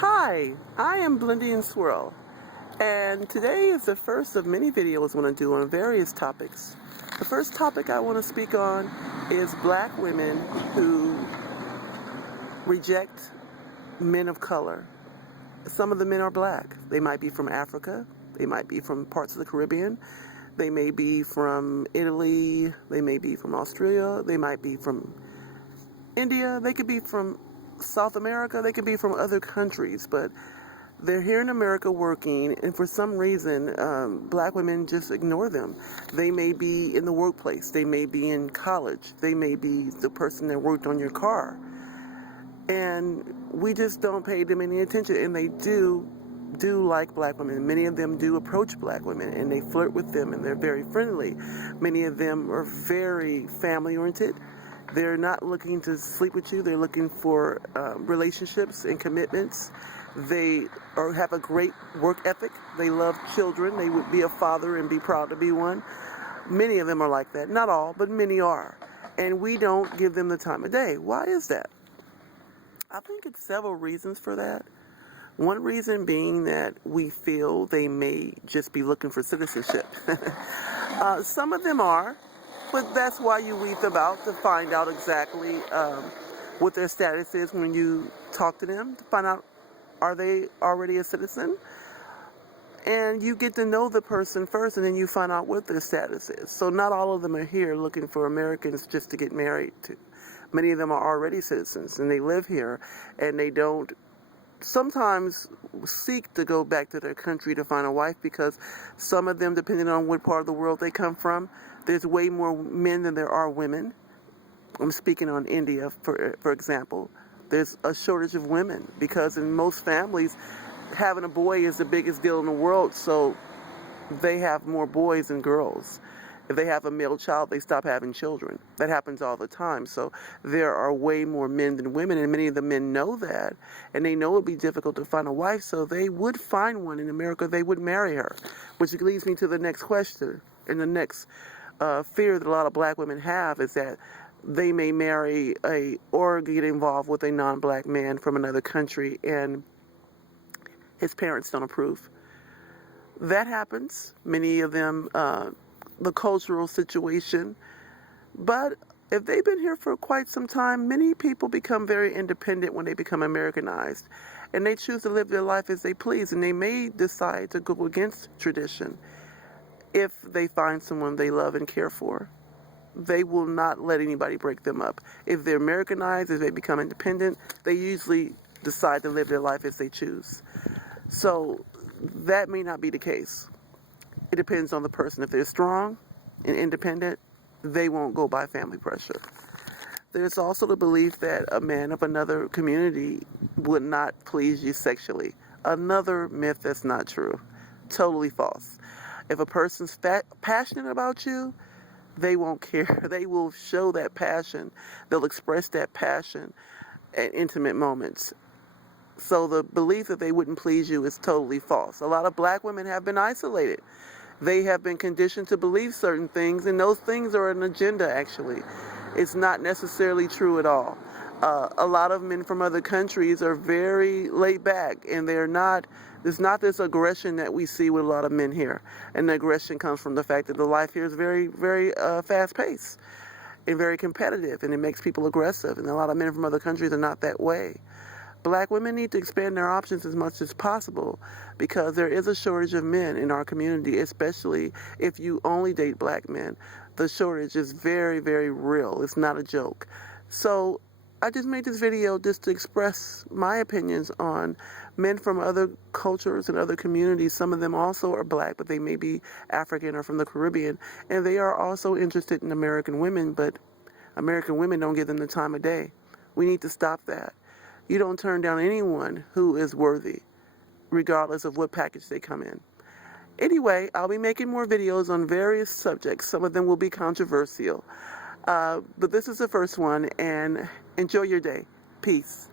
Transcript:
Hi, I am Blindy and Swirl, and today is the first of many videos I'm going to do on various topics. The first topic I want to speak on is black women who reject men of color. Some of the men are black. They might be from Africa, they might be from parts of the Caribbean, they may be from Italy, they may be from Australia, they might be from India, they could be from South America, they could be from other countries, but they're here in America working, and for some reason, black women just ignore them. They may be in the workplace, they may be in college, they may be the person that worked on your car, and we just don't pay them any attention, and they do like black women. Many of them do approach black women, and they flirt with them, and they're very friendly. Many of them are very family-oriented. They're not looking to sleep with you. They're looking for relationships and commitments. They have a great work ethic. They love children. They would be a father and be proud to be one. Many of them are like that. Not all, but many are. And we don't give them the time of day. Why is that? I think it's several reasons for that. One reason being that we feel they may just be looking for citizenship. Some of them are. But that's why you weed them out, to find out exactly what their status is when you talk to them, to find out, are they already a citizen? And you get to know the person first, and then you find out what their status is. So not all of them are here looking for Americans just to get married to. Many of them are already citizens, and they live here, and they don't sometimes seek to go back to their country to find a wife, because some of them, depending on what part of the world they come from, there's way more men than there are women. I'm speaking on India, for example. There's a shortage of women because in most families, having a boy is the biggest deal in the world, so they have more boys than girls. If they have a male child, they stop having children. That happens all the time. So there are way more men than women, and many of the men know that, and they know it would be difficult to find a wife, so they would find one in America. They would marry her, which leads me to the next question, and the next fear that a lot of black women have is that they may marry or get involved with a non-black man from another country, and his parents don't approve. That happens. Many of them, the cultural situation. But if they've been here for quite some time, many people become very independent when they become Americanized, and they choose to live their life as they please, and they may decide to go against tradition. If they find someone they love and care for, they will not let anybody break them up. If they're Americanized, if they become independent, they usually decide to live their life as they choose. So that may not be the case. It depends on the person. If they're strong and independent, they won't go by family pressure. There's also the belief that a man of another community would not please you sexually. Another myth that's not true. Totally false. If a person's passionate about you, they won't care. They will show that passion. They'll express that passion at intimate moments. So the belief that they wouldn't please you is totally false. A lot of black women have been isolated. They have been conditioned to believe certain things, and those things are an agenda, actually. It's not necessarily true at all. A lot of men from other countries are very laid back, and there's not this aggression that we see with a lot of men here. And the aggression comes from the fact that the life here is very, very fast-paced and very competitive, and it makes people aggressive. And a lot of men from other countries are not that way. Black women need to expand their options as much as possible, because there is a shortage of men in our community, especially if you only date black men. The shortage is very, very real. It's not a joke. So I just made this video just to express my opinions on men from other cultures and other communities. Some of them also are black, but they may be African or from the Caribbean, and they are also interested in American women, but American women don't give them the time of day. We need to stop that. You don't turn down anyone who is worthy, regardless of what package they come in. Anyway, I'll be making more videos on various subjects. Some of them will be controversial. But this is the first one, and enjoy your day. Peace.